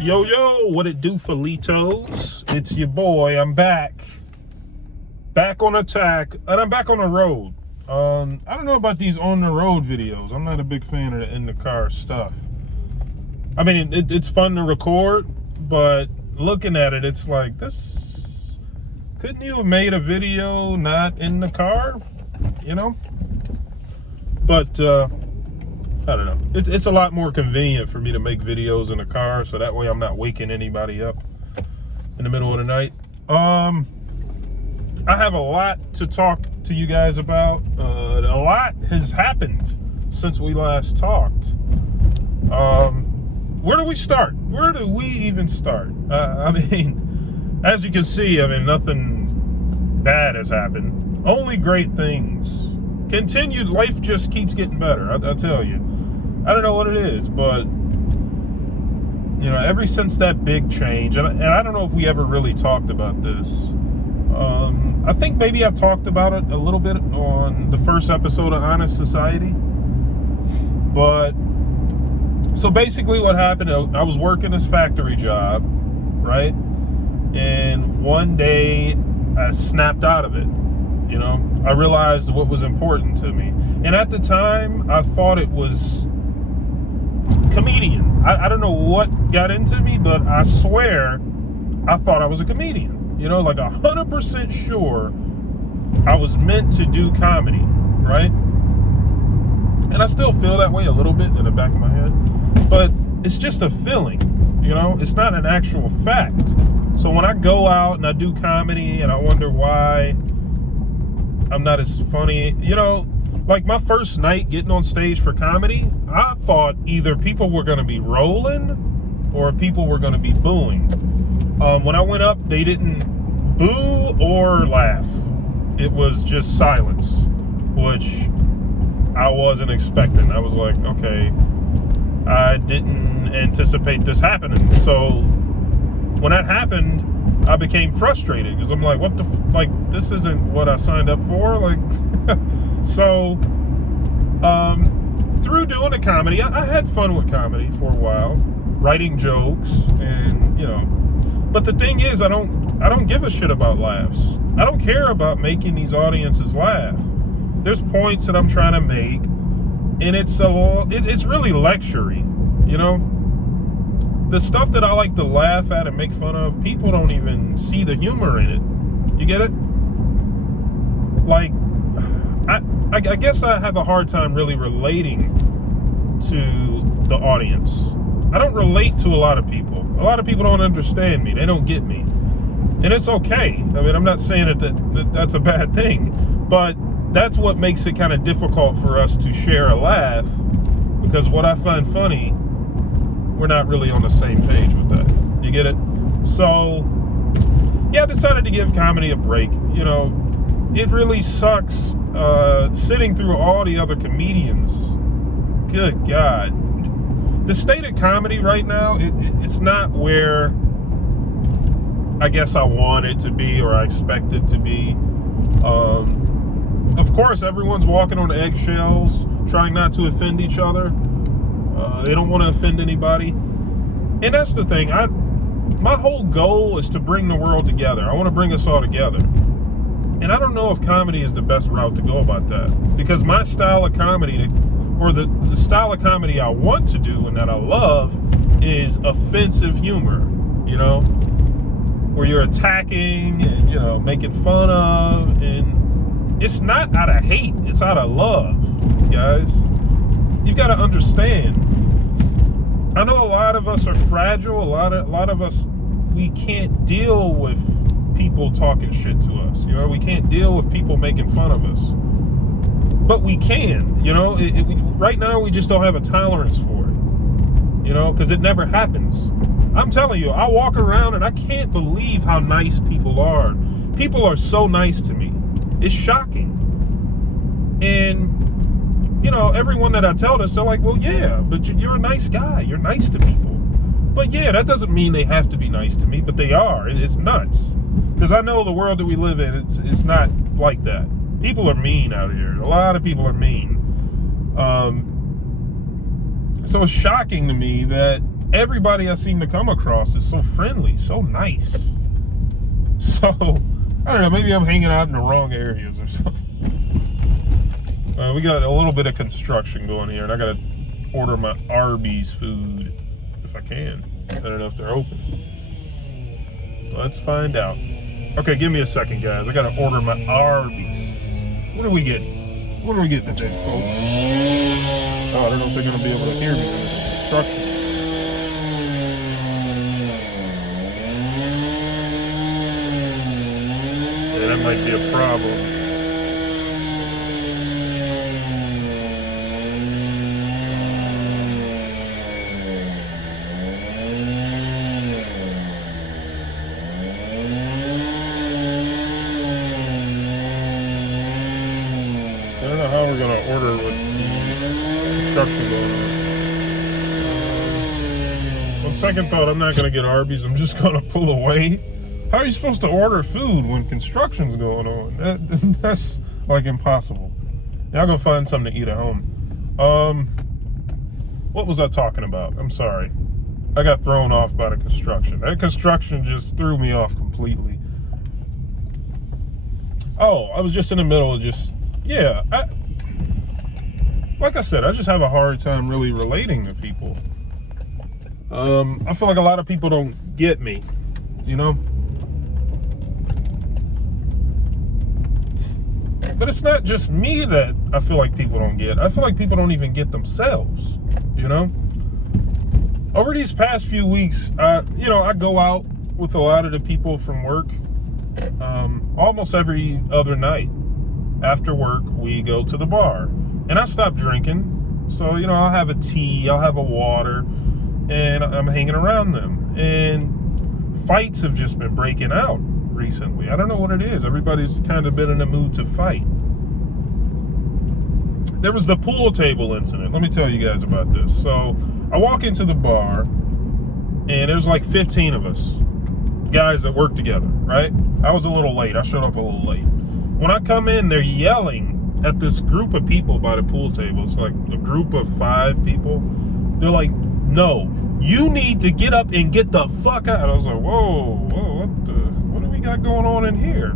Yo, yo, what it do, Felitos? It's your boy. I'm back. Back on attack. And I'm back on the road. I don't know about these on the road videos. I'm not a big fan of the in the car stuff. I mean, it's fun to record, but looking at it, it's like, this... Couldn't you have made a video not in the car? You know? But, I don't know. It's a lot more convenient for me to make videos in the car, so that way I'm not waking anybody up in the middle of the night. I have a lot to talk to you guys about. A lot has happened since we last talked. Where do we start? Where do we even start? I mean, as you can see, nothing bad has happened. Only great things. Continued, life just keeps getting better, I'll tell you. I don't know what it is, but, ever since that big change, and I don't know if we ever really talked about this. I think maybe I've talked about it a little bit on the first episode of Honest Society. But, so basically what happened, I was working this factory job, right? And one day I snapped out of it. I realized what was important to me. And at the time, I thought it was comedian. I don't know what got into me, but I swear I thought I was a comedian. Like 100% sure I was meant to do comedy, right? And I still feel that way a little bit in the back of my head, but it's just a feeling, it's not an actual fact. So when I go out and I do comedy and I wonder why I'm not as funny, like my first night getting on stage for comedy, I thought either people were going to be rolling or people were going to be booing. When I went up, they didn't boo or laugh. It was just silence, which I wasn't expecting. I was like, okay, I didn't anticipate this happening. So when that happened, I became frustrated because I'm like, this isn't what I signed up for. So, through doing the comedy, I had fun with comedy for a while, writing jokes and, but the thing is, I don't give a shit about laughs. I don't care about making these audiences laugh. There's points that I'm trying to make, and it's really lecturing, The stuff that I like to laugh at and make fun of, people don't even see the humor in it. You get it? Like, I guess I have a hard time really relating to the audience. I don't relate to a lot of people. A lot of people don't understand me. They don't get me. And it's okay. I'm not saying that's a bad thing, but that's what makes it kind of difficult for us to share a laugh, because what I find funny, we're not really on the same page with that. You get it? So, yeah, I decided to give comedy a break. It really sucks sitting through all the other comedians. Good God. The state of comedy right now, it's not where I guess I want it to be or I expect it to be. Of course, everyone's walking on eggshells, trying not to offend each other. They don't want to offend anybody. And that's the thing. My whole goal is to bring the world together. I want to bring us all together. And I don't know if comedy is the best route to go about that. Because my style of comedy, or the style of comedy I want to do and that I love, is offensive humor, where you're attacking and, making fun of. And it's not out of hate, it's out of love, guys. You've got to understand. I know a lot of us are fragile. A lot of us, we can't deal with people talking shit to us. We can't deal with people making fun of us. But we can, right now we just don't have a tolerance for it, because it never happens. I'm telling you, I walk around and I can't believe how nice people are. People are so nice to me. It's shocking. And, everyone that I tell this, they're like, well, yeah, but you're a nice guy. You're nice to people. But yeah, that doesn't mean they have to be nice to me, but they are. It's nuts. Because I know the world that we live in, it's not like that. People are mean out here. A lot of people are mean. So it's shocking to me that everybody I seem to come across is so friendly, so nice. So, I don't know, maybe I'm hanging out in the wrong areas or something. We got a little bit of construction going here, and I got to order my Arby's food if I can. I don't know if they're open. Let's find out. Okay, give me a second, guys. I got to order my Arby's. What are we getting? What are we getting today, folks? Oh, I don't know if they're going to be able to hear me during the construction. Yeah, that might be a problem. I don't know how we're going to order with construction going on. On second thought, I'm not going to get Arby's. I'm just going to pull away. How are you supposed to order food when construction's going on? That's like impossible. Now I'm going to find something to eat at home. What was I talking about? I'm sorry. I got thrown off by the construction. That construction just threw me off completely. Oh, I was just in the middle of yeah, like I said, I just have a hard time really relating to people. I feel like a lot of people don't get me, you know? But it's not just me that I feel like people don't get. I feel like people don't even get themselves, you know? Over these past few weeks, I go out with a lot of the people from work almost every other night. After work, we go to the bar. And I stopped drinking. So, I'll have a tea, I'll have a water, and I'm hanging around them. And fights have just been breaking out recently. I don't know what it is. Everybody's kind of been in the mood to fight. There was the pool table incident. Let me tell you guys about this. So, I walk into the bar, and there's like 15 of us, guys that work together, right? I was a little late. I showed up a little late. When I come in, they're yelling at this group of people by the pool table. It's like a group of 5 people. They're like, no, you need to get up and get the fuck out. I was like, whoa, what do we got going on in here?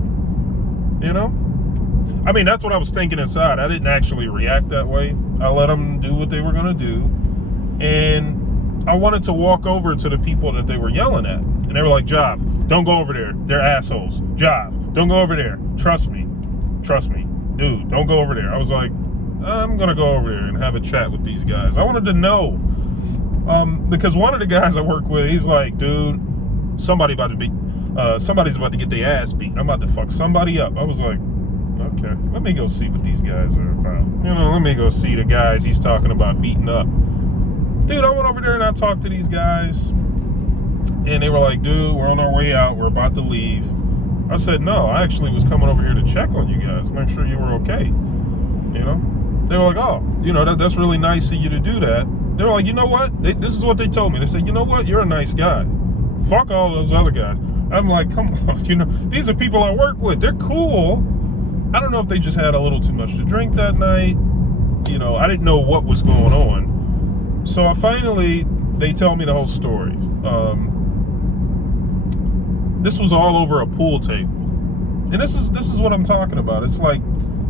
I mean, that's what I was thinking inside. I didn't actually react that way. I let them do what they were going to do. And I wanted to walk over to the people that they were yelling at. And they were like, Jav, don't go over there. They're assholes. Jav, don't go over there. Trust me. Dude, don't go over there. I was like, I'm going to go over there and have a chat with these guys. I wanted to know. Because one of the guys I work with, he's like, dude, somebody's about to get their ass beat. I'm about to fuck somebody up. I was like, okay, let me go see what these guys are about. Let me go see the guys he's talking about beating up. Dude, I went over there and I talked to these guys. And they were like, dude, we're on our way out. We're about to leave. I said, no, I actually was coming over here to check on you guys, make sure you were okay. They were like, oh, that's really nice of you to do that. They were like, you know what? This is what they told me. They said, you know what? You're a nice guy. Fuck all those other guys. I'm like, come on, these are people I work with. They're cool. I don't know if they just had a little too much to drink that night. I didn't know what was going on. So they tell me the whole story. This was all over a pool table. And this is what I'm talking about. It's like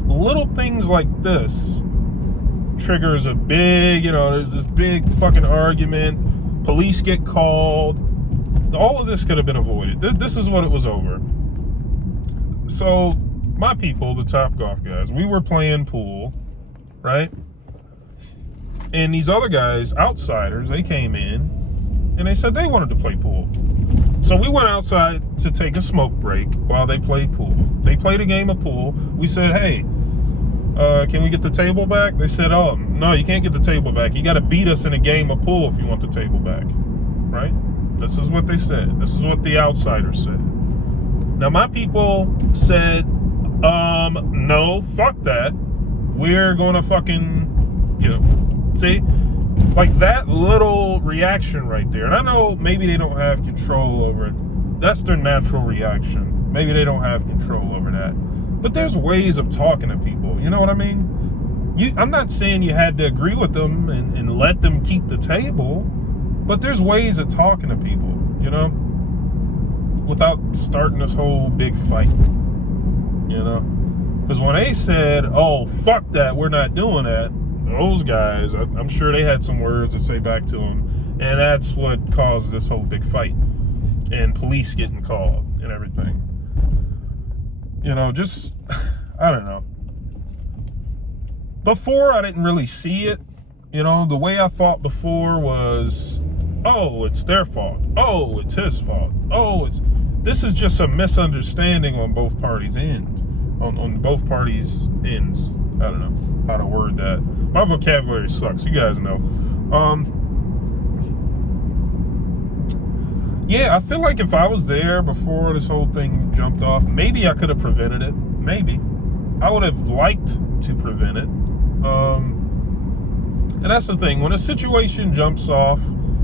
little things like this triggers a big, there's this big fucking argument. Police get called. All of this could have been avoided. This is what it was over. So my people, the Topgolf guys, we were playing pool, right? And these other guys, outsiders, they came in and they said they wanted to play pool. So we went outside to take a smoke break while they played pool. They played a game of pool. We said, hey, can we get the table back? They said, oh, no, you can't get the table back. You got to beat us in a game of pool if you want the table back, right? This is what they said. This is what the outsiders said. Now, my people said, no, fuck that. We're going to fucking, see? Like that little reaction right there. And I know maybe they don't have control over it. That's their natural reaction. Maybe they don't have control over that. But there's ways of talking to people. You know what I mean? I'm not saying you had to agree with them and let them keep the table. But there's ways of talking to people, you know, without starting this whole big fight, you know. Because when they said, oh, fuck that, we're not doing that, those guys, I'm sure they had some words to say back to them. And that's what caused this whole big fight. And police getting called and everything. You know, just, I don't know. Before, I didn't really see it. You know, the way I thought before was, oh, it's their fault. Oh, it's his fault. Oh, this is just a misunderstanding on both parties' ends. On both parties' ends. I don't know how to word that. My vocabulary sucks. You guys know. Yeah, I feel like if I was there before this whole thing jumped off, maybe I could have prevented it. Maybe. I would have liked to prevent it. And that's the thing. When a situation jumps off,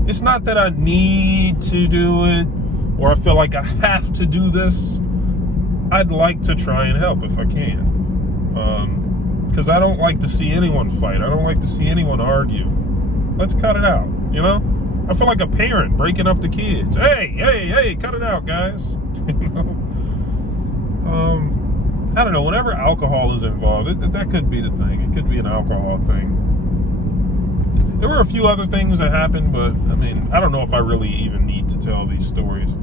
it's not that I need to do it or I feel like I have to do this. I'd like to try and help if I can. Because I don't like to see anyone fight. I don't like to see anyone argue. Let's cut it out, you know? I feel like a parent breaking up the kids. Hey, cut it out, guys. You know? I don't know. Whenever alcohol is involved, that could be the thing. It could be an alcohol thing. There were a few other things that happened, but I mean, I don't know if I really even need to tell these stories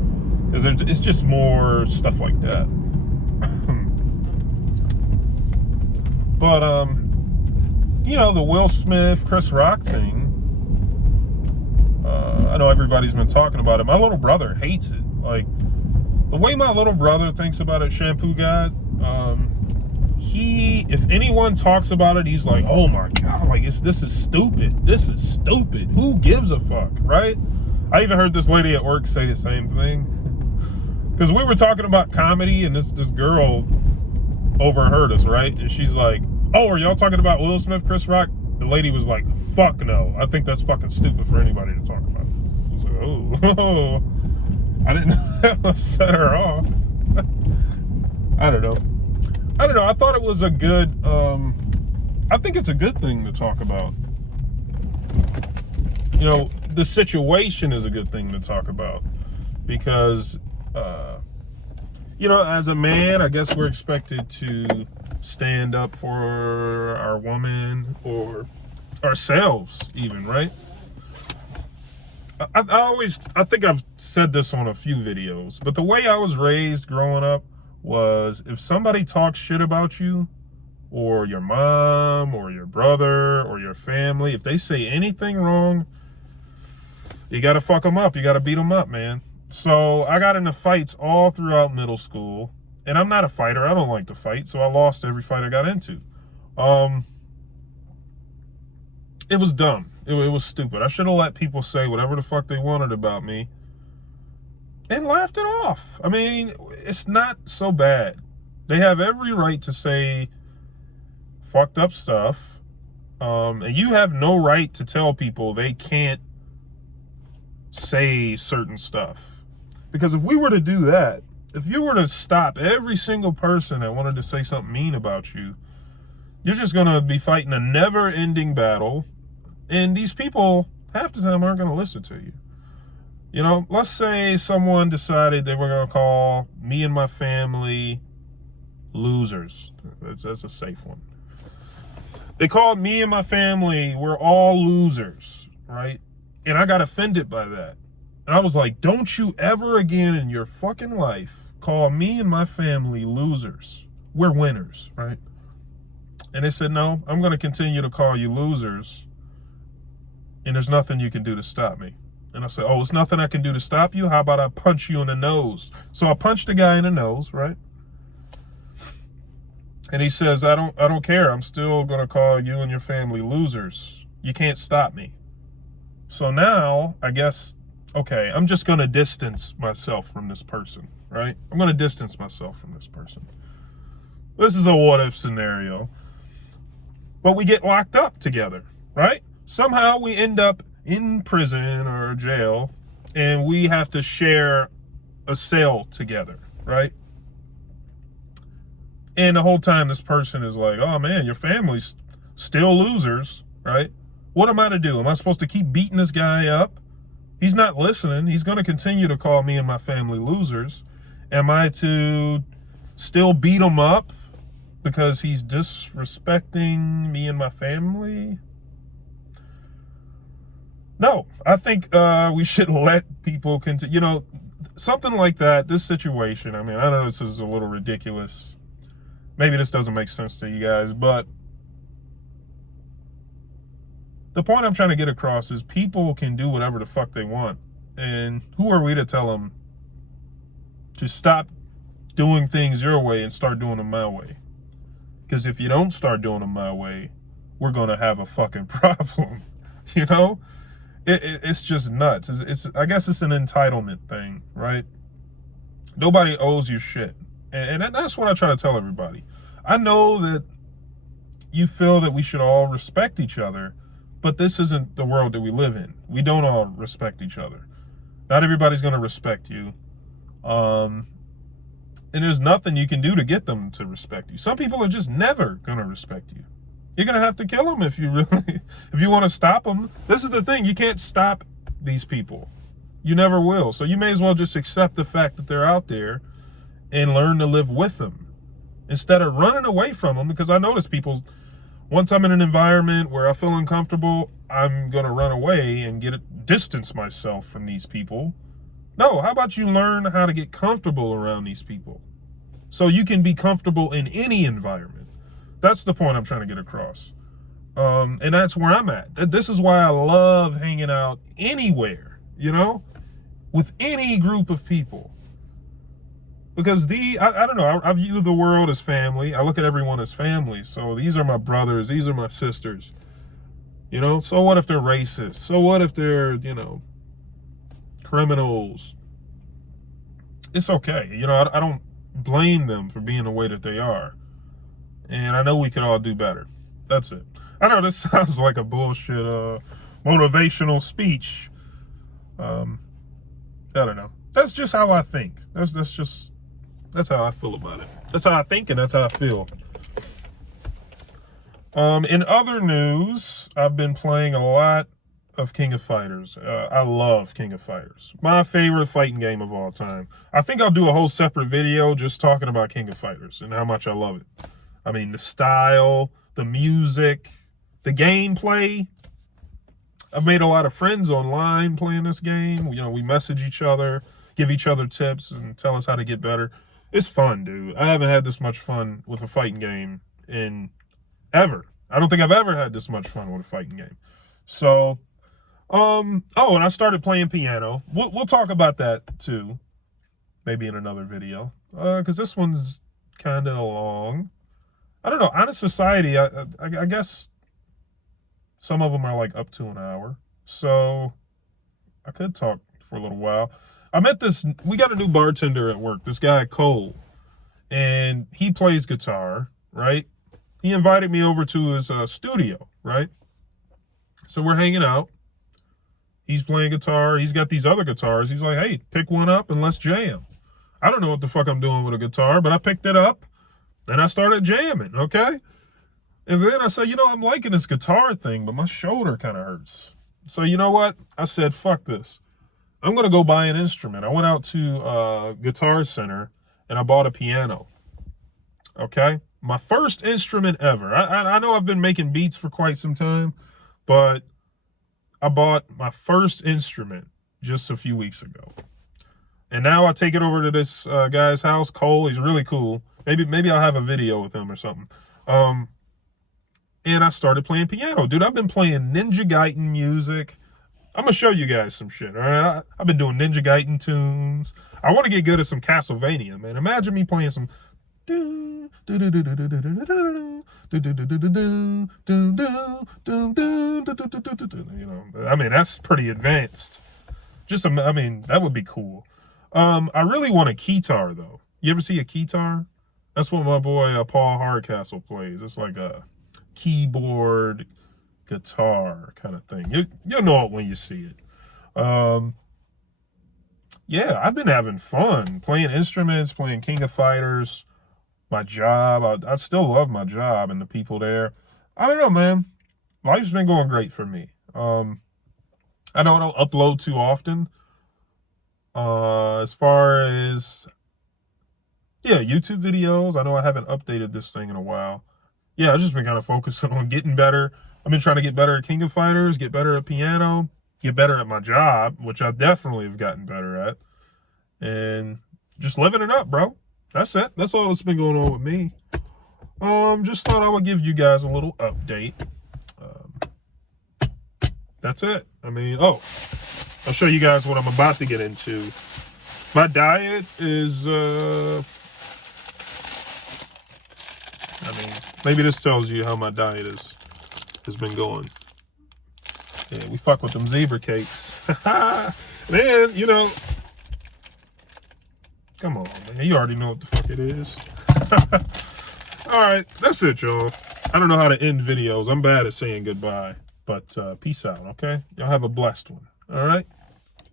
because it's just more stuff like that. But you know, the Will Smith, Chris Rock thing. I know everybody's been talking about it. My little brother hates it. Like the way my little brother thinks about it, Shampoo God. If anyone talks about it, he's like, oh my God, like this is stupid. This is stupid. Who gives a fuck, right? I even heard this lady at work say the same thing. Because we were talking about comedy and this girl overheard us, right? And she's like, oh, are y'all talking about Will Smith, Chris Rock? The lady was like, fuck no. I think that's fucking stupid for anybody to talk about. I was like, oh, I didn't know that would set her off. I don't know. I thought it was a good, I think it's a good thing to talk about. You know, the situation is a good thing to talk about because, you know, as a man, I guess we're expected to stand up for our woman or ourselves even, right? I think I've said this on a few videos, but the way I was raised growing up was if somebody talks shit about you or your mom or your brother or your family, if they say anything wrong, you got to fuck them up. You got to beat them up, man. So I got into fights all throughout middle school, and I'm not a fighter. I don't like to fight, so I lost every fight I got into. It was dumb. It was stupid. I should have let people say whatever the fuck they wanted about me and laughed it off. I mean, it's not so bad. They have every right to say fucked up stuff, and you have no right to tell people they can't say certain stuff. Because if we were to do that, if you were to stop every single person that wanted to say something mean about you, you're just going to be fighting a never-ending battle, and these people, half the time, aren't going to listen to you. You know, let's say someone decided they were going to call me and my family losers. That's a safe one. They called me and my family, we're all losers, right? And I got offended by that. And I was like, don't you ever again in your fucking life call me and my family losers. We're winners, right? And they said, no, I'm going to continue to call you losers. And there's nothing you can do to stop me. And I said, oh, it's nothing I can do to stop you? How about I punch you in the nose? So I punched the guy in the nose, right? And he says, I don't care. I'm still going to call you and your family losers. You can't stop me. So now, I guess, okay, I'm just going to distance myself from this person, right? I'm going to distance myself from this person. This is a what-if scenario. But we get locked up together, right? Somehow we end up in prison or jail, and we have to share a cell together, right? And the whole time this person is like, oh man, your family's still losers, right? What am I to do? Am I supposed to keep beating this guy up He's not listening. He's going to continue to call me and my family losers. Am I to still beat him up because he's disrespecting me and my family? No, I think we should let people continue. You know, something like that, this situation, I mean, I know this is a little ridiculous. Maybe this doesn't make sense to you guys, but the point I'm trying to get across is people can do whatever the fuck they want. And who are we to tell them to stop doing things your way and start doing them my way? Because if you don't start doing them my way, we're going to have a fucking problem. You know? It's just nuts. I guess it's an entitlement thing, right? Nobody owes you shit. And that's what I try to tell everybody. I know that you feel that we should all respect each other, but this isn't the world that we live in. We don't all respect each other. Not everybody's going to respect you. And there's nothing you can do to get them to respect you. Some people are just never going to respect you. You're going to have to kill them if you really, if you want to stop them. This is the thing. You can't stop these people. You never will. So you may as well just accept the fact that they're out there and learn to live with them instead of running away from them. Because I notice people, once I'm in an environment where I feel uncomfortable, I'm going to run away and distance myself from these people. No, how about you learn how to get comfortable around these people so you can be comfortable in any environment? That's the point I'm trying to get across. And that's where I'm at. This is why I love hanging out anywhere, you know, with any group of people. Because I don't know, I view the world as family. I look at everyone as family. So these are my brothers. These are my sisters. You know, so what if they're racist? So what if they're, you know, criminals? It's okay. You know, I don't blame them for being the way that they are. And I know we could all do better. That's it. I know this sounds like a bullshit motivational speech. I don't know. That's just how I think. That's how I feel about it. That's how I think and that's how I feel. In other news, I've been playing a lot of King of Fighters. I love King of Fighters. My favorite fighting game of all time. I think I'll do a whole separate video just talking about King of Fighters and how much I love it. I mean, the style, the music, the gameplay. I've made a lot of friends online playing this game. You know, we message each other, give each other tips, and tell us how to get better. It's fun, dude. I haven't had this much fun with a fighting game in ever. I don't think I've ever had this much fun with a fighting game. So, and I started playing piano. We'll talk about that too, maybe in another video, because this one's kind of long. I don't know. Honest Society, I guess some of them are like up to an hour. So I could talk for a little while. We got a new bartender at work, this guy Cole, and he plays guitar, right? He invited me over to his studio, right? So we're hanging out. He's playing guitar. He's got these other guitars. He's like, hey, pick one up and let's jam. I don't know what the fuck I'm doing with a guitar, but I picked it up. And I started jamming, okay? And then I said, you know, I'm liking this guitar thing, but my shoulder kind of hurts. So you know what? I said, fuck this. I'm going to go buy an instrument. I went out to Guitar Center, and I bought a piano, okay? My first instrument ever. I know I've been making beats for quite some time, but I bought my first instrument just a few weeks ago. And now I take it over to this guy's house, Cole. He's really cool. Maybe I'll have a video with him or something. And I started playing piano. Dude, I've been playing Ninja Gaiden music. I'm going to show you guys some shit, all right? I've been doing Ninja Gaiden tunes. I want to get good at some Castlevania, man. Imagine me playing some... You know, I mean, that's pretty advanced. I mean, that would be cool. I really want a keytar, though. You ever see a keytar? That's what my boy Paul Hardcastle plays. It's like a keyboard guitar kind of thing. You'll know it when you see it. Yeah, I've been having fun playing instruments, playing King of Fighters, my job. I still love my job and the people there. I don't know, man. Life's been going great for me. I know I don't upload too often. As far as, yeah, YouTube videos, I know I haven't updated this thing in a while. Yeah, I've just been kind of focusing on getting better. I've been trying to get better at King of Fighters, get better at piano, get better at my job, which I definitely have gotten better at, and just living it up, bro. That's it. That's all that's been going on with me. Just thought I would give you guys a little update. That's it. I mean, oh, I'll show you guys what I'm about to get into. My diet is, I mean, maybe this tells you how my diet has been going. Yeah, we fuck with them zebra cakes. Man, you know, come on, man. You already know what the fuck it is. All right, that's it, y'all. I don't know how to end videos. I'm bad at saying goodbye, but peace out, okay? Y'all have a blessed one, all right?